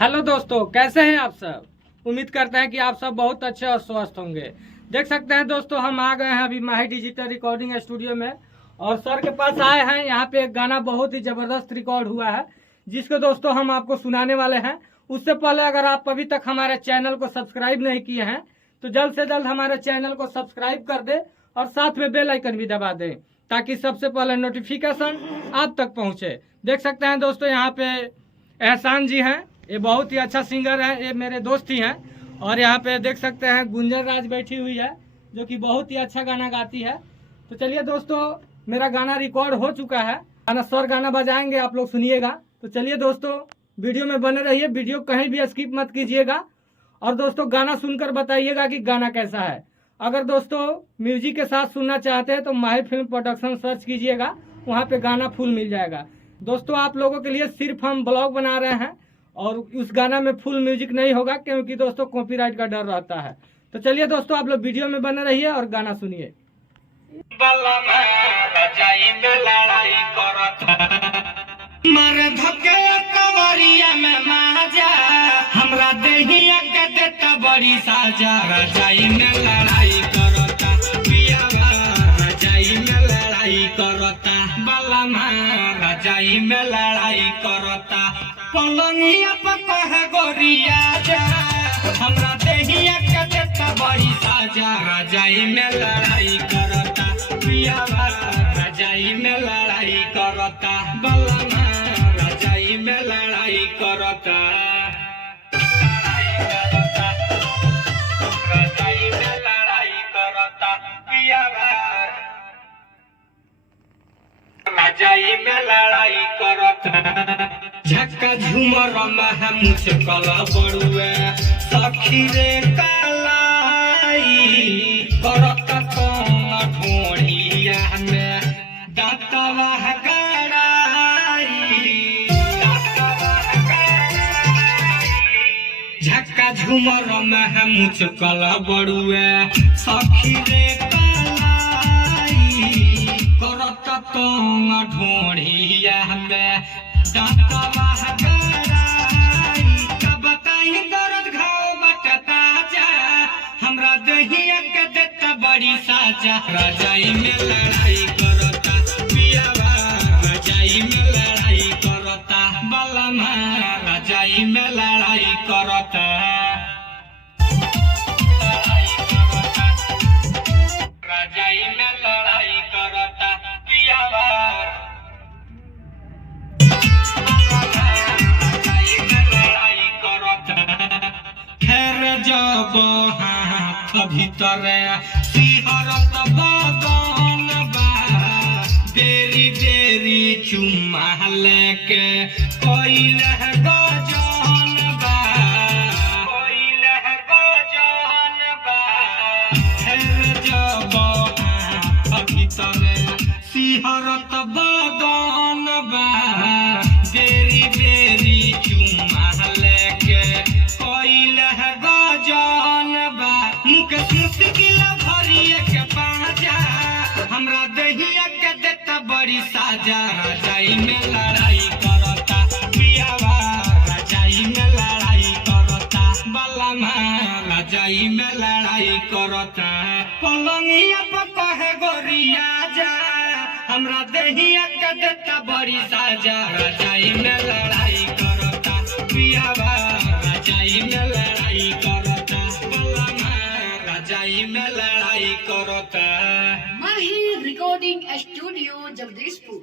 Hello दोस्तों, कैसे हैं आप सब। उम्मीद करते हैं कि आप सब बहुत अच्छे और स्वस्थ होंगे। देख सकते हैं दोस्तों, हम आ गए हैं अभी माही डिजिटल रिकॉर्डिंग स्टूडियो में और सर के पास आए हैं। यहाँ पे एक गाना बहुत ही ज़बरदस्त रिकॉर्ड हुआ है जिसको दोस्तों हम आपको सुनाने वाले हैं। उससे पहले अगर आप अभी तक हमारे चैनल को सब्सक्राइब नहीं किए हैं तो जल्द से जल्द हमारे चैनल को सब्सक्राइब कर दे और साथ में बेल आइकन भी दबा दें ताकि सबसे पहले नोटिफिकेशन आप तक पहुँचे। देख सकते हैं दोस्तों, यहाँ पे एहसान जी हैं, ये बहुत ही अच्छा सिंगर है, ये मेरे दोस्त ही हैं। और यहाँ पे देख सकते हैं गुंजन राज बैठी हुई है जो कि बहुत ही अच्छा गाना गाती है। तो चलिए दोस्तों, मेरा गाना रिकॉर्ड हो चुका है, गाना सर गाना बजाएंगे, आप लोग सुनिएगा। तो चलिए दोस्तों, वीडियो में बने रहिए, वीडियो कहीं भी स्किप मत कीजिएगा। और दोस्तों गाना सुनकर बताइएगा कि गाना कैसा है। अगर दोस्तों म्यूजिक के साथ सुनना चाहते हैं तो माही फिल्म प्रोडक्शन सर्च कीजिएगा, वहाँ पे गाना फुल मिल जाएगा। दोस्तों आप लोगों के लिए सिर्फ हम ब्लॉग बना रहे हैं और उस गाना में फुल म्यूजिक नहीं होगा क्योंकि दोस्तों कॉपीराइट का डर रहता है। तो चलिए दोस्तों, आप लोग वीडियो में बने रहिए और गाना सुनिए। हमरा देहिया के देता बड़ी साजा, रजाई में लड़ाई करता पियावा, रजाई में लड़ाई करता बलमा, रजाई में लड़ाई करता पलंगिया पर कहे गोरिया जा, हमरा देहिया के देता बड़ी साजा, रजाई में लड़ाई करता पियावा, रजाई में लड़ाई करता बलमा, रजाई में लड़ाई करता। रजाई में लड़ाई करता झक्का झूमर में मुझकल बड़ुए सखी रे कलाई करता कौन ढोढ़िया में दातवा गड़ाई, झक्का झूमर में मुझकल बड़ुए सखी रे कौन ढोढ़िया में दातवा गड़ाई, कब बताई दर्द घाव बटता जा, हमरा दहिया के देता बड़ी साजा, रजाई में लड़ाई करता पियावा, रजाई में लड़ाई करता बलमा, रजाई में लड़ाई करता। रजाई में लड़ाई करता पियावा, रजाई में लड़ाई करता। खैर जब हाथ भीतर सिहरत बदन बा, बेरी बेरी चुम्मा लेके कोइले गजन बा, कोइले गजन बा। खैर जब हाथ भीतर सिहरत बदन बा, बेरी बेरी चुम्मा लेके कोइले गजन बा, मुकेश मुश्किल भरिए के पाजा, हमरा दहिया के देता बड़ी साजा, रजाई में लड़ाई करता पियावा, रजाई में लड़ाई करता बलमा, रजाई में लड़ाई करता पलंगिया पर कहे गोरिया जा, हमरा दहिया के देता बड़ी साजा, रजाई में लड़ाई करता पियावा, रजाई में लड़ाई करता बलमा, रजाई में लड़ाई करता। माही रिकॉर्डिंग स्टूडियो जगदीशपुर।